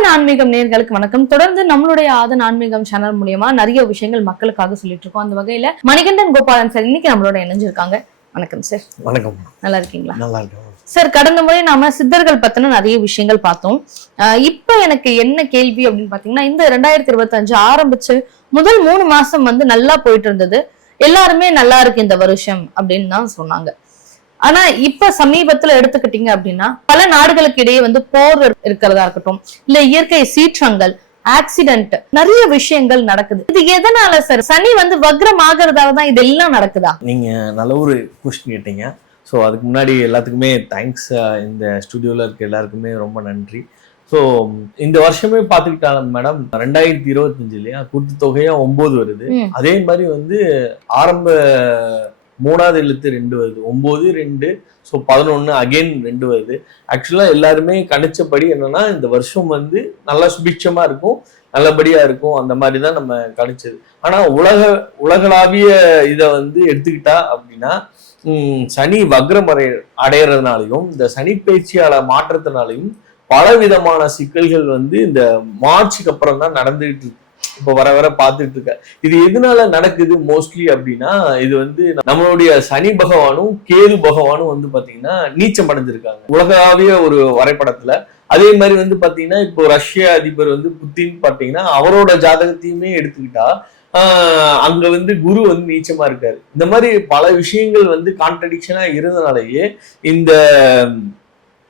ஆதன் ஆன்மீகம் நேர்களுக்கு வணக்கம். தொடர்ந்து நம்மளுடைய ஆதன் ஆன்மீகம் சேனல் மூலியமா நிறைய விஷயங்கள் மக்களுக்காக சொல்லிட்டு இருக்கோம். அந்த வகையில மணிகண்டன் கோபாலன் சார் இன்னைக்கு நம்மளோட இணைஞ்சிருக்காங்க. வணக்கம் சார் வணக்கம். நல்லா இருக்கீங்களா? நல்லா இருக்கேன் சார் கடந்த முறை நாம சித்தர்கள் பத்தின நிறைய விஷயங்கள் பார்த்தோம். இப்ப எனக்கு என்ன கேள்வி அப்படின்னு பாத்தீங்கன்னா இந்த ரெண்டாயிரத்தி இருபத்தஞ்சு ஆரம்பிச்சு முதல் மூணு மாசம் வந்து நல்லா போயிட்டு இருந்தது. எல்லாருமே நல்லா இருக்கு இந்த வருஷம் அப்படின்னு தான் சொன்னாங்க. ஆனா இப்ப சமீபத்துல எடுத்துக்கிட்டீங்க அப்படின்னா பல நாடுகளுக்கு இடையே வந்து போர் இருக்கிறதா இருக்கட்டும் இல்ல இயற்கை சீற்றங்கள் ஆக்சிடென்ட் நிறைய விஷயங்கள் நடக்குது. இது எதனால சார்? சனி வந்து வக்ரம் ஆகிறதால தான் இதெல்லாம் நடக்குதா? நீங்க நல்ல ஒரு கொஸ்டின் கேட்டீங்க. ஸோ அதுக்கு முன்னாடி எல்லாத்துக்குமே தேங்க்ஸ் இந்த ஸ்டுடியோவில் இருக்க எல்லாருக்குமே ரொம்ப நன்றி. ஸோ இந்த வருஷமே பார்த்துக்கிட்டாலும் மேடம் ரெண்டாயிரத்தி இருபத்தஞ்சு இல்லையா? கூட்டு தொகையா ஒன்பது வருது. அதே மாதிரி வந்து ஆரம்ப மூணாவது எழுத்து ரெண்டு வருது. ஒம்பது ரெண்டு ஸோ பதினொன்று அகைன் ரெண்டு வருது. ஆக்சுவலாக எல்லாருமே கணிச்சபடி என்னன்னா இந்த வருஷம் வந்து நல்லா சுபிட்சமாக இருக்கும் நல்லபடியாக இருக்கும் அந்த மாதிரி தான் நம்ம கணிச்சது. ஆனால் உலக உலகளாவிய இதை வந்து எடுத்துக்கிட்டா அப்படின்னா சனி வக்ரமறை அடையிறதுனாலையும் இந்த சனி பயிற்சியால மாற்றத்தினாலையும் பல விதமான சிக்கல்கள் வந்து இந்த மார்ச்சுக்கு அப்புறம் தான் நடந்துகிட்டு இருக்கு. இப்போ வர வர பார்த்துட்டு இருக்க. இது எதனால நடக்குது மோஸ்ட்லி அப்படின்னா இது வந்து நம்மளுடைய சனி பகவானும் கேது பகவானும் வந்து பாத்தீங்கன்னா நீச்சம் அடைஞ்சிருக்காங்க. உலகளாவிய ஒரு வரைபடத்துல. அதே மாதிரி வந்து பாத்தீங்கன்னா இப்போ ரஷ்ய அதிபர் வந்து புத்தின் பாத்தீங்கன்னா அவரோட ஜாதகத்தையுமே எடுத்துக்கிட்டா அங்க வந்து குரு வந்து நீச்சமா இருக்காரு. இந்த மாதிரி பல விஷயங்கள் வந்து கான்ட்ரடிக்ஷனா இருந்தனாலேயே இந்த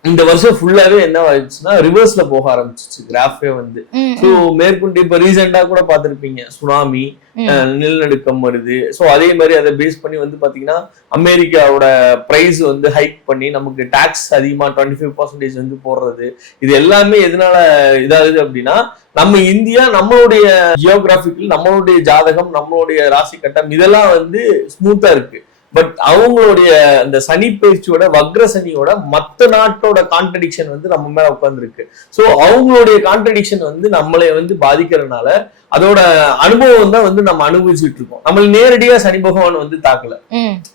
இந்த வருஷம் ஃபுல்லாவே என்ன ஆயிடுச்சுன்னா ரிவர்ஸ்ல போக ஆரம்பிச்சிச்சு கிராஃபே வந்து. ஸோ மேற்கொண்டு இப்ப ரீசெண்டா கூட பார்த்திருப்பீங்க சுனாமி நிலநடுக்கம் வருது. ஸோ அதே மாதிரி அதை பேஸ் பண்ணி வந்து பாத்தீங்கன்னா அமெரிக்காவோட பிரைஸ் வந்து ஹைக் பண்ணி நமக்கு டாக்ஸ் அதிகமா டுவெண்ட்டி ஃபைவ் பர்சன்டேஜ் வந்து போடுறது. இது எல்லாமே எதனால இதாகுது அப்படின்னா நம்ம இந்தியா நம்மளுடைய ஜியோகிராபிக்கல் நம்மளுடைய ஜாதகம் நம்மளுடைய ராசி கட்டம் இதெல்லாம் வந்து ஸ்மூத்தா இருக்கு. பட் அவங்களுடைய அந்த சனி பயிற்சியோட வக்ர சனியோட மத்த நாட்டோட கான்ட்ரடிக்ஷன் வந்து நம்ம மேல உட்கார்ந்துருக்கு. ஸோ அவங்களுடைய கான்ட்ரடிக்ஷன் வந்து நம்மளை வந்து பாதிக்கிறதுனால அதோட அனுபவம் தான் வந்து நம்ம அனுபவிச்சுட்டு இருக்கோம். நம்மள நேரடியா சனி பகவான் வந்து தாக்கல.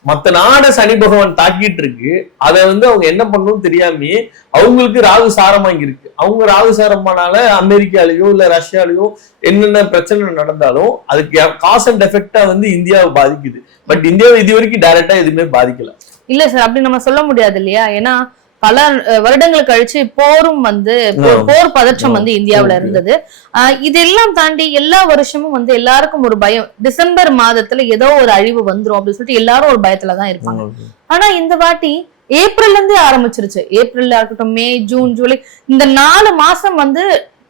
மத்த நாட சனி பகவான் தாக்கிட்டு இருக்கு. அதை வந்து அவங்க என்ன பண்ணணும்னு தெரியாமயே அவங்களுக்கு ராகு சாரமா இங்க இருக்கு அவங்க ராகு சாரமானால அமெரிக்காலயோ இல்ல ரஷ்யாலயோ என்னென்ன பிரச்சனை நடந்தாலும் அதுக்கு காஸ் அண்ட் எஃபெக்டா வந்து இந்தியாவை பாதிக்குது. பட் இந்தியாவை இது வரைக்கும் டைரக்டா எதுவுமே பாதிக்கல. இல்ல சார் அப்படி நம்ம சொல்ல முடியாது இல்லையா? ஏன்னா பல வருடங்கள் கழிச்சு போரும் வந்து போர் பதற்றம் வந்து. இந்தியாவுல. இருந்தது. இதெல்லாம் தாண்டி எல்லா வருஷமும் வந்து எல்லாருக்கும் ஒரு பயம். டிசம்பர் மாதத்துல ஏதோ ஒரு அழிவு வந்துரும் அப்படின்னு சொல்லிட்டு எல்லாரும் ஒரு பயத்துல தான் இருப்பாங்க. ஆனா இந்த வாட்டி ஏப்ரல்ல இருந்தே ஆரம்பிச்சிருச்சு. ஏப்ரல்ல இருக்கட்டும் மே ஜூன் ஜூலை இந்த நாலு மாசம் வந்து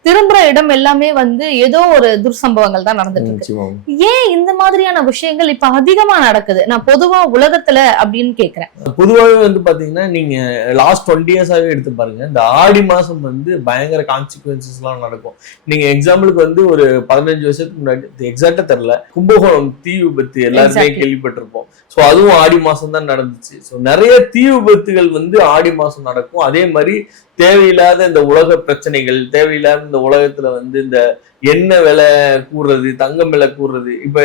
திரும்புற இடம் எல்லாமே வந்து ஏதோ ஒரு துர்சம்பவங்கள் தான் நடந்துட்டு இருக்கு. ஏன் இந்த மாதிரியான விஷயங்கள் இப்ப அதிகமா நடக்குது? நான் பொதுவா உலகத்துல அப்படின்னு கேக்குறேன். பொதுவாகவே வந்து பாத்தீங்கன்னா நீங்க லாஸ்ட் டுவெண்ட்டி இயர்ஸாவே எடுத்து பாருங்க. இந்த ஆடி மாசம் வந்து பயங்கர கான்சிக்வன்சஸ் எல்லாம் நடக்கும். நீங்க எக்ஸாம்பிளுக்கு வந்து ஒரு பதினஞ்சு வருஷத்துக்கு முன்னாடி எக்ஸாக்டா தெரியல. கும்பகோணம் தீ விபத்து எல்லாருமே. கேள்விப்பட்டிருப்போம். சோ அதுவும் ஆடி மாசம் தான் நடந்துச்சு. சோ நிறைய தீ விபத்துகள் வந்து ஆடி மாசம் நடக்கும். அதே மாதிரி தேவையில்லாத இந்த உலக பிரச்சனைகள் தேவையில்லாத இந்த உலகத்துல வந்து இந்த எண்ணெய் விலை கூடுறது தங்கம் விலை கூடுறது இப்ப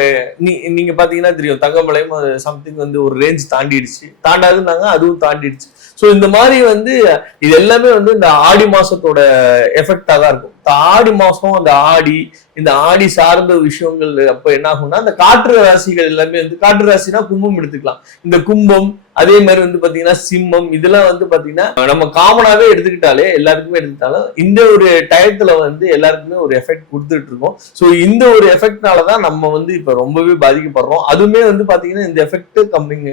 நீ நீங்க பாத்தீங்கன்னா தெரியும் தங்கம் விலையும் சம்திங் வந்து ஒரு ரேஞ்ச் தாண்டிடுச்சு. தாண்டாதுன்னாங்க அதுவும் தாண்டிடுச்சு. ஸோ இந்த மாதிரி வந்து இது எல்லாமே வந்து இந்த ஆடி மாசத்தோட எஃபெக்டா தான் இருக்கும். இப்போ ஆடி மாதம் அந்த ஆடி இந்த ஆடி சார்ந்த விஷயங்கள் அப்போ என்ன ஆகும்னா அந்த காற்று ராசிகள் எல்லாமே வந்து காற்று ராசினா கும்பம் எடுத்துக்கலாம். இந்த கும்பம் அதே மாதிரி வந்து பார்த்தீங்கன்னா சிம்மம் இதெல்லாம் வந்து பார்த்தீங்கன்னா நம்ம காமனாகவே எடுத்துக்கிட்டாலே எல்லாருக்குமே எடுத்துக்கிட்டாலும் இந்த ஒரு டயத்தில் வந்து எல்லாருக்குமே ஒரு எஃபெக்ட் கொடுத்துட்டு இருக்கோம். ஸோ இந்த ஒரு எஃபெக்ட்னால தான் நம்ம வந்து இப்போ ரொம்பவே பாதிக்கப்படுறோம். அதுவுமே வந்து பார்த்தீங்கன்னா இந்த எஃபெக்ட் கம்மிங்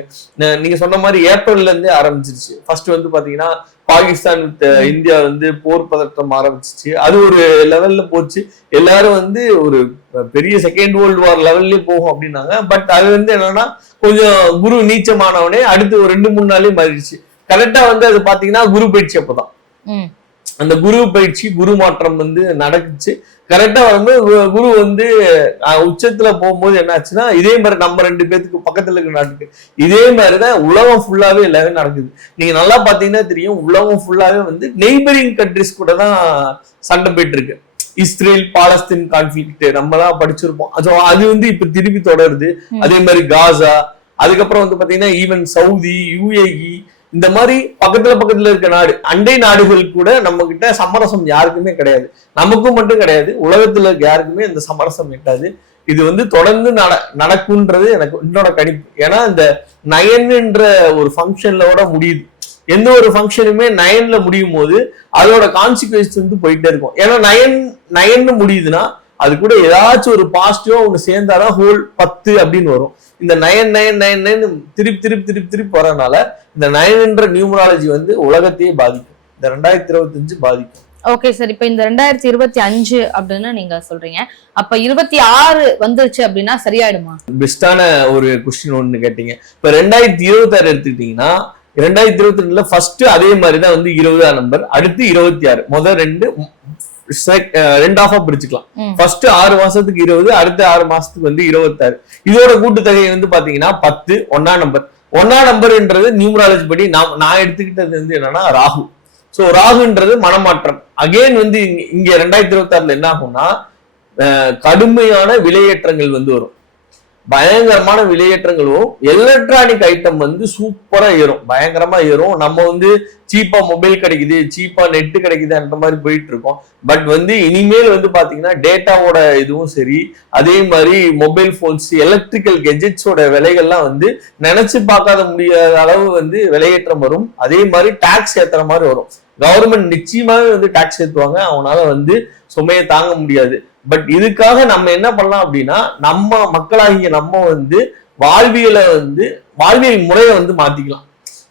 நீங்கள் சொன்ன மாதிரி ஏப்ரல்லேருந்தே ஆரம்பிச்சிருச்சு. ஃபர்ஸ்ட் வந்து பார்த்தீங்கன்னா பாகிஸ்தான் வித் இந்தியா வந்து போர் பதட்டம் ஆரம்பிச்சிச்சு. அது ஒரு லெவல்ல போச்சு. எல்லாரும் வந்து ஒரு பெரிய செகண்ட் வேர்ல்டு வார் லெவல்லயே போகும் அப்படின்னாங்க. பட் அது வந்து என்னன்னா கொஞ்சம் குரு நீச்சமானவனே அடுத்து ஒரு ரெண்டு மூணு நாளே மாறிடுச்சு. கரெக்டா வந்து அது பாத்தீங்கன்னா குரு பயிற்சி அப்பதான். அந்த குரு பயிற்சி குரு மாற்றம் வந்து நடக்குச்சு கரெக்டா கு- குரு வந்து உச்சத்துல போகும்போது என்னாச்சுன்னா இதே மாதிரி நம்ம ரெண்டு பேத்துக்கு பக்கத்துல இருக்கிற நாட்டுக்கு இதே மாதிரிதான் உலகம் ஃபுல்லாவே எல்லாமே நடக்குது. நீங்க நல்லா பாத்தீங்கன்னா தெரியும் உலகம் ஃபுல்லாவே வந்து நெய்பரிங் கண்ட்ரிஸ் கூட தான் சண்டை போயிட்டு இருக்கு இஸ்ரேல் பாலஸ்தீன் கான்ஃபிளிக்ட் நம்ம தான் படிச்சிருப்போம். அது அது வந்து இப்ப திருப்பி தொடருது. அதே மாதிரி காசா அதுக்கப்புறம் வந்து பாத்தீங்கன்னா ஈவன் சவுதி யுஏஇ இந்த மாதிரி பக்கத்துல பக்கத்துல இருக்க நாடு அண்டை நாடுகள் கூட நம்ம கிட்ட சமரசம் யாருக்குமே கிடையாது. நமக்கும் மட்டும் கிடையாது. உலகத்துல இருக்க யாருக்குமே இந்த சமரசம் எட்டாது இது வந்து தொடர்ந்து நட நடக்கும்ன்றது எனக்கு என்னோட கணிப்பு. ஏன்னா இந்த நயன்ன்ற ஒரு ஃபங்க்ஷன்லோட முடியுது. எந்த ஒரு ஃபங்க்ஷனுமே நயன்ல முடியும் போது அதோட கான்சிக்வன்ஸ் வந்து போயிட்டே இருக்கும். ஏன்னா நயன் நயன்னு முடியுதுன்னா அது கூட ஏதாச்சும் ஒரு பாசிட்டிவா ஒன்று சேர்ந்தாதான் ஹோல் பத்து அப்படின்னு வரும். இந்த நயன் நயன் நயன் நயன் திருப்பி திருப்பி திருப்பி திருப்பி வரனால இந்த நயன்ன்ற நியூமராலஜி வந்து உலகத்தையே பாதிக்கும். இந்த ரெண்டாயிரத்தி இருபத்தஞ்சு பாதிக்கும். ஓகே சார் இப்ப இந்த ரெண்டாயிரத்தி இருபத்தி அஞ்சு அப்படின்னு நீங்க சொல்றீங்க. அப்ப இருபத்தி ஆறு வந்துருச்சு அப்படின்னா சரியாயிடுமா? பெஸ்டான ஒரு கொஸ்டின் ஒண்ணு கேட்டீங்க. இப்ப ரெண்டாயிரத்தி இருபத்தாறு எடுத்துக்கிட்டீங்கன்னா ரெண்டாயிரத்தி இருபத்தி ரெண்டுல ஃபர்ஸ்ட் அதே மாதிரி தான் வந்து இருபதாம் நம்பர் அடுத்து இருபத்தி ஆறு முதல் ரெண்டு ரெண்டு ஆஃபா பிரிச்சுக்கலாம். ஃபர்ஸ்ட் ஆறு மாசத்துக்கு இருபது அடுத்த ஆறு மாசத்துக்கு வந்து இருபத்தாறு. இதோட கூட்டுத்தொகை வந்து பாத்தீங்கன்னா பத்து ஒன்னா நம்பர் ஒன்னா நம்பர்ன்றது நியூமராலஜி படி நான் நான் எடுத்துக்கிட்டது வந்து என்னன்னா ராகு. சோ ராகுன்றது மனமாற்றம். அகைன் வந்து இங்க- ரெண்டாயிரத்தி இருபத்தி ஆறுல என்ன ஆகும்னா கடுமையான விலையேற்றங்கள் வந்து வரும். பயங்கரமான விலையேற்றங்களும் எலக்ட்ரானிக் ஐட்டம் வந்து சூப்பரா ஏறும். பயங்கரமா ஏறும். நம்ம வந்து சீப்பா மொபைல் கிடைக்குது சீப்பா நெட் கிடைக்குதுன்ற மாதிரி போயிட்டு இருக்கோம் பட் வந்து இனிமேல் வந்து பாத்தீங்கன்னா டேட்டாவோட இதுவும் சரி அதே மாதிரி மொபைல் போன்ஸ் எலக்ட்ரிக்கல் கெஜெட்ஸோட விலைகள்லாம் வந்து நினைச்சு பார்க்காத முடியாத அளவு வந்து விலையேற்றம் வரும். அதே மாதிரி டாக்ஸ் ஏத்துற மாதிரி வரும். கவர்மெண்ட் நிச்சயமாவே வந்து டாக்ஸ் ஏற்றுவாங்க அவனால வந்து சுமையை தாங்க முடியாது. பட் இதுக்காக நம்ம என்ன பண்ணலாம் அப்படின்னா நம்ம மக்களாகிய நம்ம வந்து வாழ்வியலை வந்து வாழ்வியல் முறையை வந்து மாத்திக்கலாம்.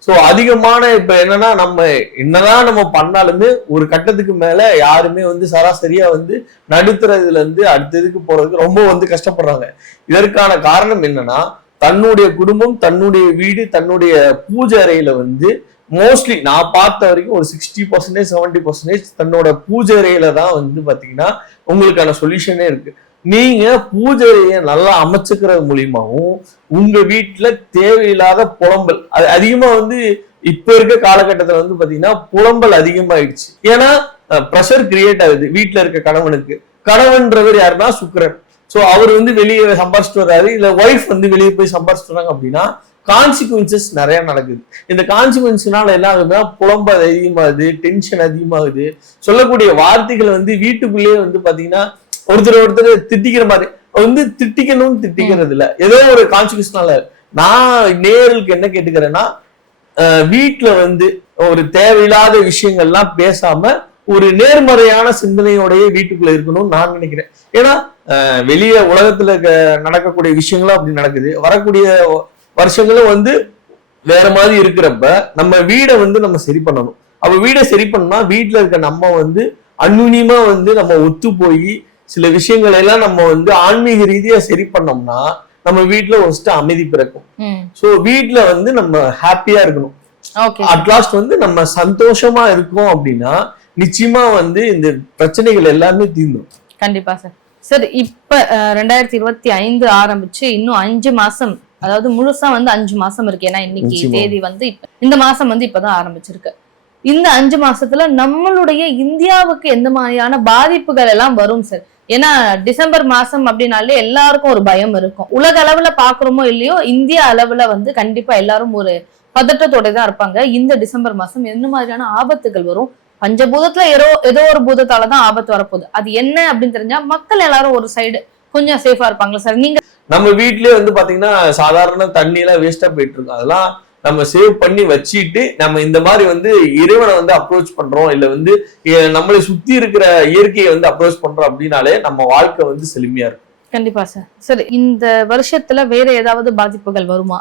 ஸோ அதிகமான இப்ப என்னன்னா நம்ம என்னதான் நம்ம பண்ணாலுமே ஒரு கட்டத்துக்கு மேல யாருமே வந்து சராசரியா வந்து நடுத்துறதுல இருந்து அடுத்த இதுக்கு போறதுக்கு ரொம்ப வந்து கஷ்டப்படுறாங்க. இதற்கான காரணம் என்னன்னா தன்னுடைய குடும்பம் தன்னுடைய வீடு தன்னுடைய பூஜை அறையில வந்து மோஸ்ட்லி நான் பார்த்த வரைக்கும் ஒரு சிக்ஸ்டி பர்சன்டேஜ் செவன்டி பர்சன்டேஜ் தன்னோட பூஜைறையில தான் வந்து பாத்தீங்கன்னா உங்களுக்கான சொல்யூஷனே இருக்கு. நீங்க பூஜை நல்லா அமைச்சுக்கிறது மூலியமாவும் உங்க வீட்டுல தேவையில்லாத புலம்பல் அது அதிகமா வந்து இப்ப இருக்க காலகட்டத்துல வந்து பாத்தீங்கன்னா புலம்பல் அதிகமாயிடுச்சு. ஏன்னா ப்ரெஷர் கிரியேட் ஆகுது வீட்டுல இருக்க கணவனுக்கு. கணவன்றவர் யாருன்னா சுக்கரன். சோ அவர் வந்து வெளியே சம்பாரிச்சிட்டு வர்றாரு இல்ல ஒய்ஃப் வந்து வெளியே போய் சம்பாரிச்சிட்டு வராங்க அப்படின்னா கான்சிக்வன்சஸ் நிறைய நடக்குது. இந்த கான்சிக்வன்ஸ்னால என்ன ஆகுதுன்னா புலம்பல் அதிகமாகுது டென்ஷன் அதிகமாகுது. சொல்லக்கூடிய வார்த்தைகள் வந்து வீட்டுக்குள்ளேயே வந்து பாத்தீங்கன்னா ஒருத்தர் ஒருத்தர் திட்டிக்கிற மாதிரி. வந்து திட்டிக்கணும்னு திட்டிக்கிறது இல்ல ஏதோ ஒரு கான்சிக்வன்ஸ்னால நான் நேருக்கு என்ன கேட்டுக்கிறேன்னா வீட்டுல வந்து ஒரு தேவையில்லாத விஷயங்கள்லாம் பேசாம ஒரு நேர்மறையான சிந்தனையோடய வீட்டுக்குள்ள இருக்கணும்னு நான் நினைக்கிறேன். ஏன்னா வெளியே உலகத்துல நடக்கக்கூடிய விஷயங்களும் அப்படி நடக்குது. வரக்கூடிய வருஷங்களும் வந்து வேற மாதிரி இருக்கிறப்ப நம்ம வீடை வந்து நம்ம சரி பண்ணணும். அப்ப வீடை சரி பண்ணா வீட்டுல இருக்க நம்ம வந்து அந்யுன்யமா வந்து நம்ம ஒத்து போய் சில விஷயங்களை எல்லாம் நம்ம வந்து ஆன்மீக ரீதியா சரி பண்ணோம்னா நம்ம வீட்டுல ஃபர்ஸ்ட் அமைதி பிறக்கும். சோ வீட்ல வந்து நம்ம ஹாப்பியா இருக்கணும். அட்லாஸ்ட் வந்து நம்ம சந்தோஷமா இருக்கோம் அப்படின்னா நிச்சயமா வந்து இந்த பிரச்சனைகள் எல்லாமே தீர்ந்துடும் கண்டிப்பா சார் சார் இப்ப ரெண்டாயிரத்தி இருபத்தி ஐந்து ஆரம்பிச்சு இன்னும் அஞ்சு மாசம் அதாவது முழுசா வந்து அஞ்சு மாசம் இருக்கு. ஏன்னா இன்னைக்கு. தேதி வந்து இந்த மாசம் வந்து இப்பதான் ஆரம்பிச்சிருக்கு. இந்த அஞ்சு மாசத்துல நம்மளுடைய இந்தியாவுக்கு எந்த மாதிரியான பாதிப்புகள் எல்லாம் வரும் சார்? ஏன்னா டிசம்பர் மாசம் அப்படின்னாலே எல்லாருக்கும் ஒரு பயம் இருக்கும். உலக அளவுல பாக்குறோமோ இல்லையோ இந்திய அளவுல வந்து கண்டிப்பா எல்லாரும் ஒரு பதட்டத்தோட தான் இருப்பாங்க. இந்த டிசம்பர் மாசம் என்ன மாதிரியான ஆபத்துகள் வரும்? பஞ்சபூதத்துல ஏதோ ஏதோ ஒரு பூதத்தால தான் ஆபத்து வரப்போகுது. அது என்ன அப்படின்னு தெரிஞ்சா மக்கள் எல்லாரும் ஒரு சைடு கொஞ்சம் சேஃபா இருப்பாங்களா சார் நீங்க நம்ம வீட்லயே வந்து பாத்தீங்கன்னா சாதாரண தண்ணி எல்லாம் வேஸ்டா போயிட்டு இருக்கும் அதெல்லாம் நம்ம சேவ் பண்ணி வச்சுட்டு நம்ம இந்த மாதிரி வந்து இறைவனை வந்து அப்ரோச் பண்றோம். இல்ல வந்து நம்மளை சுத்தி இருக்கிற இயற்கையை வந்து அப்ரோச் பண்றோம் அப்படின்னாலே நம்ம வாழ்க்கை வந்து செழுமையா இருக்கும். கண்டிப்பா சார் சார் இந்த வருஷத்துல வேற ஏதாவது பாதிப்புகள் வருமா?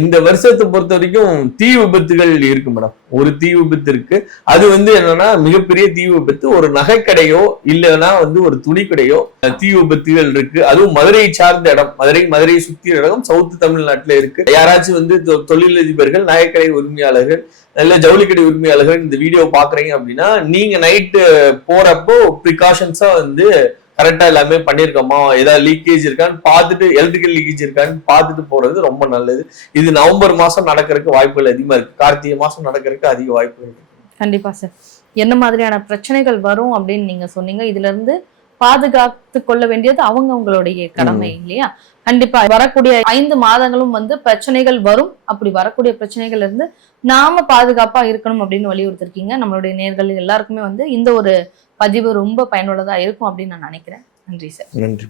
இந்த வருஷத்தை பொறுத்த வரைக்கும் தீ விபத்துகள் இருக்கு மேடம். ஒரு தீ விபத்து இருக்கு. அது வந்து என்னன்னா மிகப்பெரிய தீ விபத்து. ஒரு நகைக்கடையோ இல்லைன்னா வந்து ஒரு துணி கடையோ தீ விபத்துகள் இருக்கு. அதுவும் மதுரையை சார்ந்த இடம். மதுரை மதுரையை சுத்தி இடம் சவுத் தமிழ்நாட்டுல இருக்கு. யாராச்சும் வந்து தொ- தொழிலதிபர்கள் நகைக்கடை உரிமையாளர்கள் நல்ல ஜவுளிக்கடை உரிமையாளர்கள் இந்த வீடியோ பாக்குறீங்க அப்படின்னா நீங்க நைட்டு போறப்போ ப்ரிகாஷன்ஸா வந்து கரெக்டா எல்லாமே பண்ணிருக்கோமா ஏதாவது லீக்கேஜ் இருக்கான்னு பார்த்துட்டு எலக்ட்ரிக்கல் லீக்கேஜ் இருக்கான்னு பார்த்துட்டு போறது ரொம்ப நல்லது. இது நவம்பர் மாசம் நடக்கிறதுக்கு வாய்ப்புகள் அதிகமா இருக்கு. கார்த்திகை மாசம் நடக்கிறதுக்கு அதிக வாய்ப்புகள் இருக்கு. கண்டிப்பா சார் என்ன மாதிரியான பிரச்சனைகள் வரும் அப்படின்னு நீங்க சொன்னீங்க. இதுல இருந்து பாதுகாத்து கொள்ள வேண்டியது அவங்க அவங்களுடைய கடமை இல்லையா? கண்டிப்பா வரக்கூடிய ஐந்து மாதங்களும் வந்து பிரச்சனைகள் வரும். அப்படி வரக்கூடிய பிரச்சனைகள் இருந்து நாம பாதுகாப்பா இருக்கணும் அப்படின்னு வலியுறுத்திருக்கீங்க. நம்மளுடைய நேர்கள் எல்லாருக்குமே வந்து இந்த ஒரு பதிவு ரொம்ப பயனுள்ளதா இருக்கும் அப்படின்னு நான் நினைக்கிறேன். நன்றி சார். நன்றி